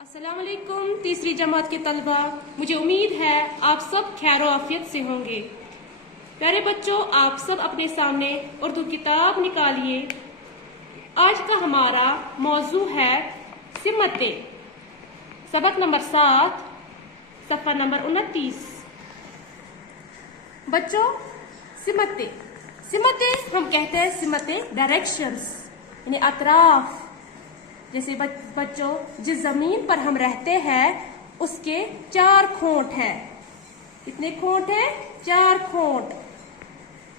अस्सलाम वालेकुम तीसरी जमात के तलबा, मुझे उम्मीद है आप सब खैर आफियत से होंगे। प्यारे बच्चों, आप सब अपने सामने उर्दू किताब निकालिए। आज का हमारा मौजू है सिमतें। सबक नंबर 7, सफ़ा नंबर 29। बच्चों, सिमतें हम कहते हैं सिमतें डायरेक्शंस यानी अतराफ। जैसे बच्चों, जिस जमीन पर हम रहते हैं उसके 4 खोट हैं। कितने खोट हैं? 4 खोट।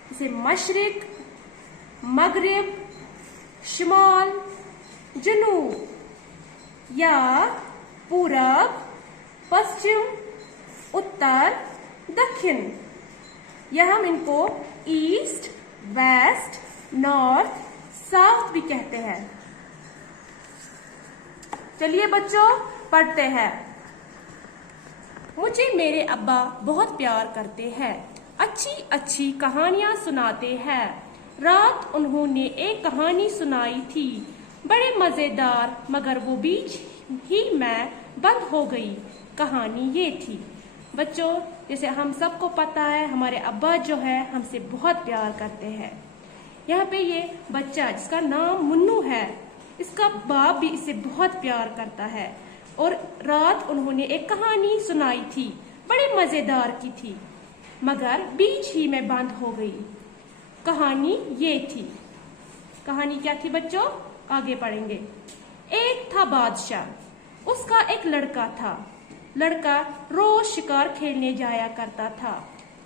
जैसे मशरिक, मगरिब, शिमाल, जनूब या पूरब, पश्चिम, उत्तर, दक्षिण, या हम इनको ईस्ट, वेस्ट, नॉर्थ, साउथ भी कहते हैं। चलिए बच्चों, पढ़ते हैं। मुझे मेरे अब्बा बहुत प्यार करते हैं, अच्छी अच्छी कहानियां सुनाते हैं। रात उन्होंने एक कहानी सुनाई थी, बड़े मजेदार, मगर वो बीच ही में बंद हो गई। कहानी ये थी। बच्चों, जैसे हम सबको पता है, हमारे अब्बा जो है हमसे बहुत प्यार करते हैं। यहाँ पे ये बच्चा जिसका नाम मुन्नू है, इसका बाप भी इसे बहुत प्यार करता है और रात उन्होंने एक कहानी सुनाई थी, बड़े मजेदार की थी, मगर बीच ही में बंद हो गई। कहानी ये थी। कहानी क्या थी बच्चों? आगे पढ़ेंगे। एक था बादशाह, उसका एक लड़का था। लड़का रोज शिकार खेलने जाया करता था,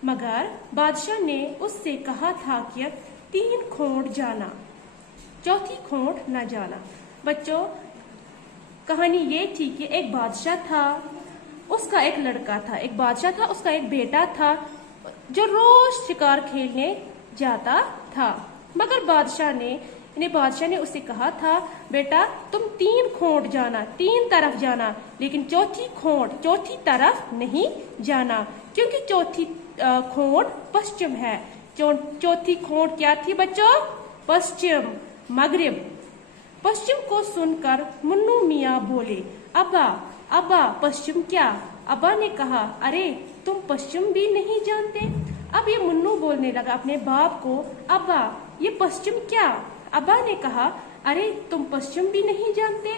मगर बादशाह ने उससे कहा था कि 3 खोट जाना, 4थी खोट न जाना। बच्चों, कहानी ये थी कि एक बादशाह था, उसका एक लड़का था। एक बादशाह था, उसका एक बेटा था जो रोज शिकार खेलने जाता था, मगर बादशाह ने उससे कहा था, बेटा तुम 3 खोट जाना, 3 तरफ जाना, लेकिन चौथी तरफ नहीं जाना, क्योंकि चौथी खोट पश्चिम है। चौथी खोट क्या थी बच्चों? पश्चिम, मगरिब। पश्चिम को सुनकर मुन्नू मियाँ बोले, अब्बा पश्चिम क्या? अब्बा ने कहा, अरे तुम पश्चिम भी नहीं जानते? अब ये मुन्नू बोलने लगा अपने बाप को, अब्बा ये पश्चिम क्या? अब्बा ने कहा, अरे तुम पश्चिम भी नहीं जानते?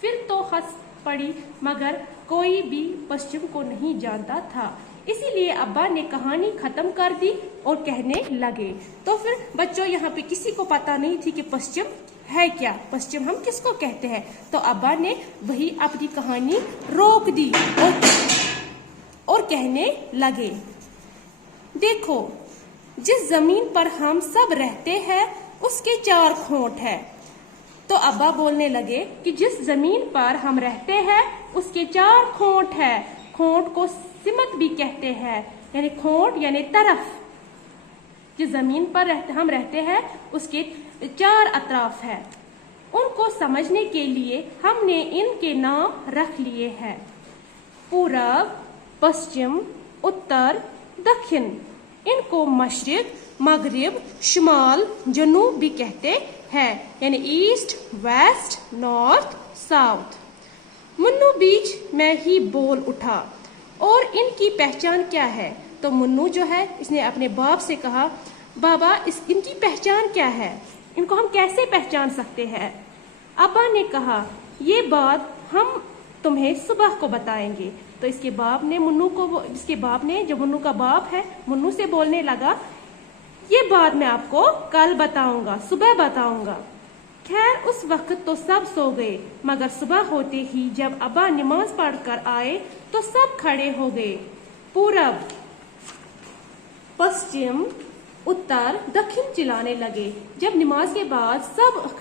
फिर तो हंस पड़ी, मगर कोई भी पश्चिम को नहीं जानता था, इसीलिए अब्बा ने कहानी खत्म कर दी और कहने लगे। तो फिर बच्चों, यहाँ पे किसी को पता नहीं थी कि पश्चिम है क्या, पश्चिम हम किसको कहते हैं। तो अब्बा ने वही अपनी कहानी रोक दी और कहने लगे, देखो जिस जमीन पर हम सब रहते हैं उसके 4 खोट है। तो अब्बा बोलने लगे कि जिस जमीन पर हम रहते हैं उसके 4 खोट है। खोट को सिमत भी कहते हैं, यानी खोट यानी तरफ। जिस जमीन पर हम रहते हैं उसके 4 अतराफ है। उनको समझने के लिए हमने इनके नाम रख लिए हैं, पूरब, पश्चिम, उत्तर, दक्षिण। इनको मशरिक, मगरिब, शिमाल, जनूब भी कहते हैं, यानी east, west, north, south. Munnu बीच में ही बोल उठा, और इनकी पहचान क्या है? तो मुन्नू जो है, इसने अपने बाप से कहा, बाबा इनकी पहचान क्या है? इनको हम कैसे पहचान सकते हैं? अब्बा ने कहा, ये बात हम तुम्हें सुबह को बताएंगे। तो इसके बाप ने जो मुन्नू का बाप है, मुन्नू से बोलने लगा, ये बात मैं आपको कल बताऊंगा, सुबह बताऊंगा। खैर उस वक्त तो सब सो गए, मगर सुबह होते ही जब अब्बा नमाज पढ़कर आए तो सब खड़े हो गए। पूरब, पश्चिम, उत्तर, दक्षिण चिल्लाने लगे। जब नमाज के बाद सब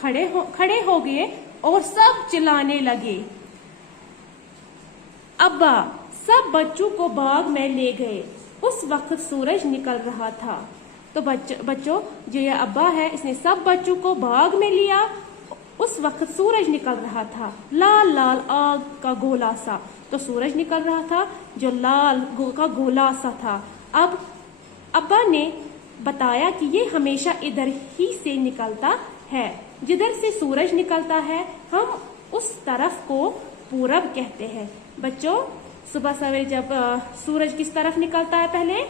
खड़े हो गए और सब चिल्लाने लगे। अब्बा सब बच्चों को बाग में ले गए। उस वक्त सूरज निकल रहा था। तो बच्चों, जो ये अब्बा है, इसने सब बच्चों को बाग में लिया। उस वक्त सूरज निकल रहा था, लाल लाल आग का गोला सा। तो सूरज निकल रहा था जो लाल का गोला सा था। अब अब्बा ने बताया कि ये हमेशा इधर ही से निकलता है, जिधर से सूरज निकलता है हम उस तरफ को पूरब कहते हैं। बच्चों सुबह सवेरे जब सूरज किस तरफ निकलता है, पहले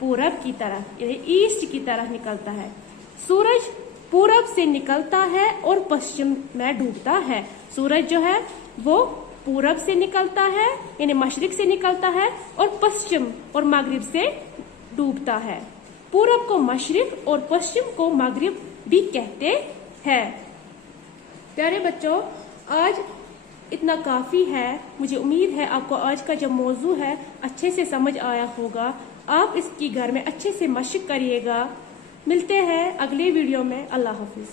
पूरब की तरफ, ईस्ट की तरफ निकलता है। सूरज पूरब से निकलता है और पश्चिम में डूबता है। सूरज जो है वो पूरब से निकलता है यानी मशरिक से निकलता है और पश्चिम और मगरिब से डूबता है। पूरब को मशरिक और पश्चिम को मगरिब भी कहते हैं। प्यारे बच्चों, आज इतना काफी है। मुझे उम्मीद है आपको आज का जो मौजू है अच्छे से समझ आया होगा। आप इसकी घर में अच्छे से मशक करिएगा। मिलते हैं अगले वीडियो में। अल्लाह हाफिज।